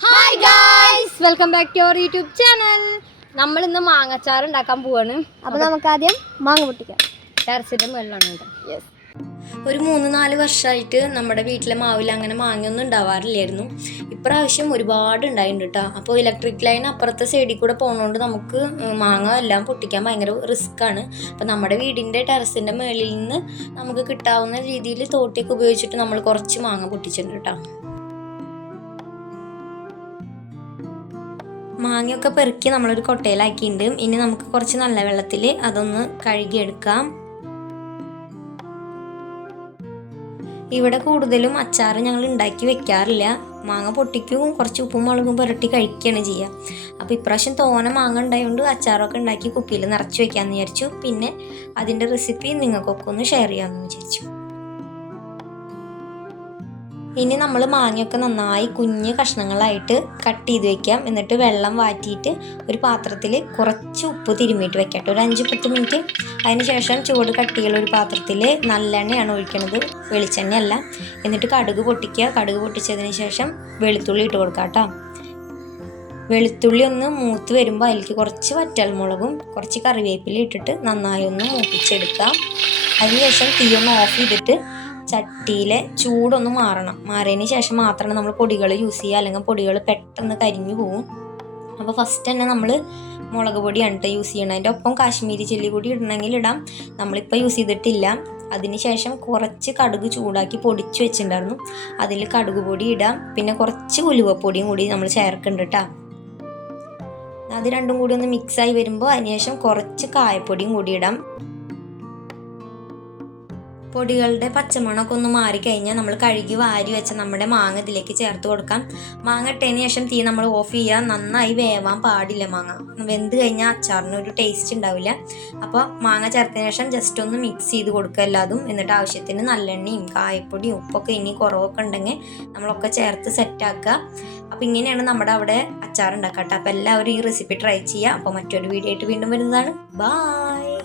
Hi guys welcome back to our YouTube channel നമ്മൾ ഇന്ന് മാങ്ങച്ചാർ ഉണ്ടാക്കാൻ പോവാണ്. അപ്പൊ നമുക്ക് ആദ്യം മാങ്ങ പൊട്ടിക്കാം. ടെറസിന്റെ മുകളിലാണ് യെസ് ഒരു മൂന്ന് നാല് വർഷമായിട്ട് നമ്മുടെ വീട്ടിലെ മാവിൽ അങ്ങനെ മാങ്ങയൊന്നും ഉണ്ടാവാറില്ലായിരുന്നു. ഇപ്രാവശ്യം ഒരുപാട് ഉണ്ടായിട്ടുണ്ട് കേട്ടോ അപ്പോൾ ഇലക്ട്രിക് ലൈൻ അപ്പുറത്തെ സൈഡിൽ കൂടെ പോകുന്നതുകൊണ്ട് നമുക്ക് മാങ്ങ എല്ലാം പൊട്ടിക്കാൻ ഭയങ്കര റിസ്ക്കാണ് ആണ്. അപ്പോൾ നമ്മുടെ വീടിന്റെ ടെറസിന്റെ മുകളിൽ നിന്ന് നമുക്ക് കിട്ടാവുന്ന രീതിയിൽ തോട്ടിയൊക്കെ ഉപയോഗിച്ചിട്ട് നമ്മൾ കുറച്ച് മാങ്ങ പൊട്ടിച്ചിട്ടുണ്ട് കേട്ടോ മാങ്ങയൊക്കെ പെറുക്കി നമ്മളൊരു കൊട്ടയിലാക്കിയിട്ടുണ്ട്. ഇനി നമുക്ക് കുറച്ച് നല്ല വെള്ളത്തിൽ അതൊന്ന് കഴുകിയെടുക്കാം. ഇവിടെ കൂടുതലും അച്ചാർ ഞങ്ങൾ ഉണ്ടാക്കി വെക്കാറില്ല. മാങ്ങ പൊട്ടിക്കും കുറച്ച് ഉപ്പും മുളകും പുരട്ടി കഴിക്കുകയാണ് ചെയ്യുക. അപ്പോൾ ഇപ്രാവശ്യം തോന മാങ്ങ ഉണ്ടായതുകൊണ്ട് അച്ചാറൊക്കെ ഉണ്ടാക്കി കുപ്പിയിൽ നിറച്ച് വെക്കാമെന്ന് വിചാരിച്ചു. പിന്നെ അതിന്റെ റെസിപ്പി നിങ്ങൾക്കൊക്കെ ഒന്ന് ഷെയർ ചെയ്യാമെന്ന് വിചാരിച്ചു. ഇനി നമ്മൾ മാങ്ങയൊക്കെ നന്നായി കുഞ്ഞ് കഷ്ണങ്ങളായിട്ട് കട്ട് ചെയ്ത് വെക്കാം. എന്നിട്ട് വെള്ളം വാറ്റിയിട്ട് ഒരു പാത്രത്തിൽ കുറച്ച് ഉപ്പ് തിരുമ്മിയിട്ട് വെക്കാം ഒരു അഞ്ച് പത്ത് മിനിറ്റ്. അതിന് ശേഷം ചൂട് കട്ടിയുള്ള ഒരു പാത്രത്തിൽ നല്ലെണ്ണയാണ് ഒഴിക്കണത്. വെളിച്ചെണ്ണയല്ല. എന്നിട്ട് കടുക് പൊട്ടിക്കുക. കടുക് പൊട്ടിച്ചതിന് ശേഷം വെളുത്തുള്ളി ഇട്ട് കൊടുക്കുക കേട്ടോ. വെളുത്തുള്ളി ഒന്ന് മൂത്ത് വരുമ്പോൾ അതിലേക്ക് കുറച്ച് വറ്റൽമുളകും കുറച്ച് കറിവേപ്പില ഇട്ടിട്ട് നന്നായി ഒന്ന് മൂപ്പിച്ചെടുക്കാം. അതിനുശേഷം തീ ഒന്ന് ഓഫ് ചെയ്തിട്ട് ചട്ടിയിലെ ചൂടൊന്ന് മാറണം. മാറിയതിന് ശേഷം മാത്രമാണ് നമ്മൾ പൊടികൾ യൂസ് ചെയ്യുക. അല്ലെങ്കിൽ പൊടികൾ പെട്ടെന്ന് കരിഞ്ഞു പോകും അപ്പോൾ ഫസ്റ്റ് തന്നെ നമ്മൾ മുളക് പൊടിയാണ് കേട്ടോ യൂസ് ചെയ്യണം അതിന്റെ ഒപ്പം കാശ്മീരി ചില്ലി കൂടി ഇടണമെങ്കിൽ ഇടാം. നമ്മളിപ്പോൾ യൂസ് ചെയ്തിട്ടില്ല. അതിനുശേഷം കുറച്ച് കടുക് ചൂടാക്കി പൊടിച്ച് വെച്ചിട്ടുണ്ടായിരുന്നു. അതിൽ കടുക് പൊടി ഇടാം. പിന്നെ കുറച്ച് ഉലുവപ്പൊടിയും കൂടി നമ്മൾ ചേർക്കുന്നുണ്ട് കേട്ടോ അത് രണ്ടും കൂടി ഒന്ന് മിക്സായി വരുമ്പോൾ അതിനുശേഷം കുറച്ച് കായപ്പൊടിയും കൂടി ഇടാം. പൊടികളുടെ പച്ചമണമൊക്കെ ഒന്ന് മാറിക്കഴിഞ്ഞാൽ നമ്മൾ കഴുകി വാരി വെച്ച നമ്മുടെ മാങ്ങ ഇതിലേക്ക് ചേർത്ത് കൊടുക്കാം. മാങ്ങ ഇട്ടതിന് ശേഷം തീ നമ്മൾ ഓഫ് ചെയ്യുക നന്നായി വേവാൻ പാടില്ല മാങ്ങ. വെന്ത് കഴിഞ്ഞാൽ അച്ചാറിന് ഒരു ടേസ്റ്റ് ഉണ്ടാവില്ല. അപ്പോൾ മാങ്ങ ചേർത്തതിന് ശേഷം ജസ്റ്റ് ഒന്ന് മിക്സ് ചെയ്ത് കൊടുക്കുക എല്ലാതും. എന്നിട്ട് ആവശ്യത്തിന് നല്ലെണ്ണയും കായപ്പൊടിയും ഉപ്പൊക്കെ ഇനി കുറവൊക്കെ ഉണ്ടെങ്കിൽ നമ്മളൊക്കെ ചേർത്ത് സെറ്റാക്കുക അപ്പോൾ ഇങ്ങനെയാണ് നമ്മുടെ അവിടെ അച്ചാർ കേട്ടോ. അപ്പോൾ എല്ലാവരും ഈ റെസിപ്പി ട്രൈ ചെയ്യുക. അപ്പോൾ മറ്റൊരു വീഡിയോ ആയിട്ട് വീണ്ടും വരുന്നതാണ്. ബായ്